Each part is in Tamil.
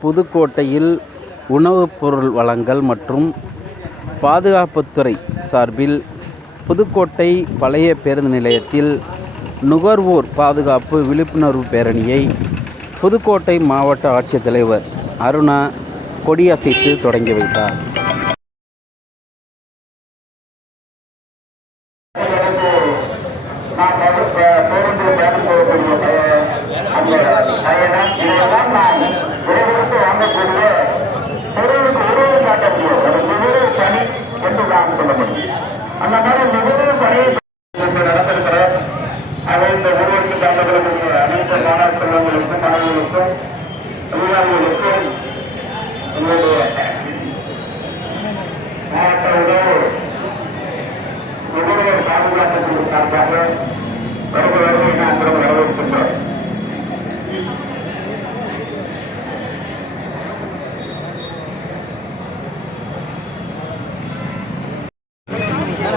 புதுக்கோட்டையில் உணவுப் பொருள் வழங்கல் மற்றும் பாதுகாப்புத்துறை சார்பில் புதுக்கோட்டை பழைய பேருந்து நிலையத்தில் நுகர்வோர் பாதுகாப்பு விழிப்புணர்வு பேரணியை புதுக்கோட்டை மாவட்ட ஆட்சித்தலைவர் அருணா கொடியசைத்து தொடங்கி வைத்தார்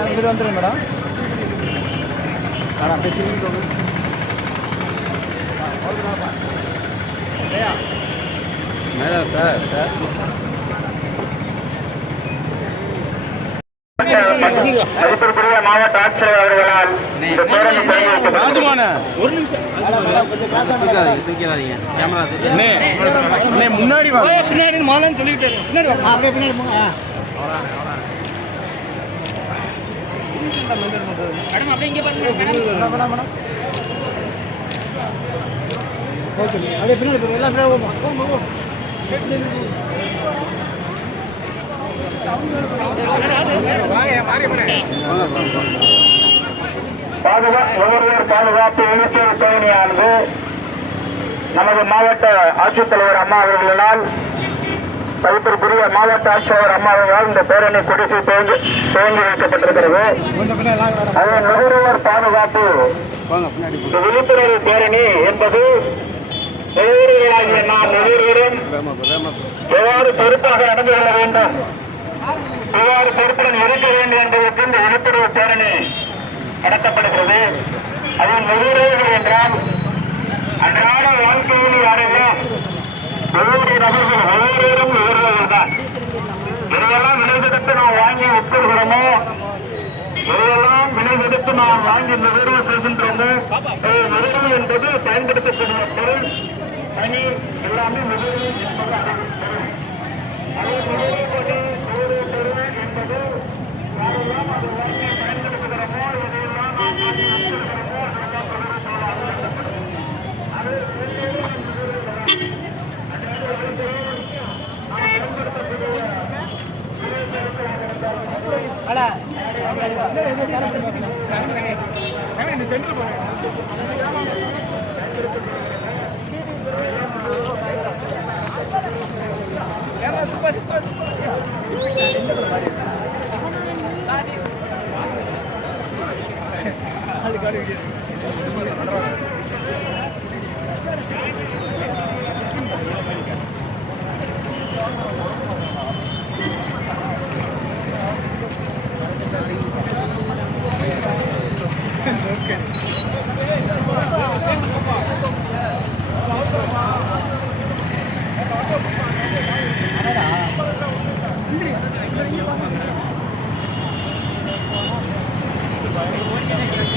இங்கிட்டு வந்துடுங்க மேடம். மேடம் அப்படியே திரும்பி போங்க. மதிப்பிற்குரிய மாவட்ட ஆட்சியர் அவர்களால் இந்த பேரணி தொடங்கி வைக்கப்பட்டது. முன்னாடி பின்னாடி. பின்னாடி அப்படியே. Madam, madam. ஓகே அப்படியே எல்லாம் நுகர்வோர் பாதுகாப்பு விழிப்புணர்வு பேரணியானது நமது மாவட்ட ஆட்சித்தலைவர் அம்மா அவர்களால் பதிப்பிற்குரிய மாவட்ட ஆட்சியர் அம்மா அவர்களால் இந்த பேரணி குடிசை துவங்கி துவங்கி வைக்கப்பட்டிருக்கிறது. கொஞ்சம் அது நுகர்வோர் பாதுகாப்பு விழிப்புணர்வு பேரணி என்பது நாம் ஒவ்வொருவரும் எவ்வாறு பொறுப்பாக நடந்து கொள்ள வேண்டும்? எவ்வாறு பொறுப்புடன் இருக்க வேண்டும் என்பதற்கு இந்த விழிப்புணர்வு பேரணி நடத்தப்படுகிறது. அதன் நெறிமுறைகள் என்றால் அன்றாட வாழ்க்கையில் யாரெல்லாம் ஒவ்வொரு நபர்கள் ஒவ்வொருவரும் நுகர்வோர்கள் தான். எதையெல்லாம் விலைதெடுத்து நாம் வாங்கி உட்கொள்கிறோமோ எதையெல்லாம் விலைதெடுத்து நாம் வாங்கி நுகர்வு செய்கின்றோமோ அது நுகர்வு என்பது பயன்படுத்தக்கூடிய பொருள். பணி எல்லாமே முதலில் என்பது அதை நுகர்வு பணி நுகர்வு என்பது யாரெல்லாம் அது வாங்கி பயன்படுத்துகிறோமோ எதையெல்லாம் நாம் வாங்கி உட்கொள்கிறோமோ அதெல்லாம் நுகர்வு அது நுகர்வு என்பது போறேன் அதுக்கு Thank you.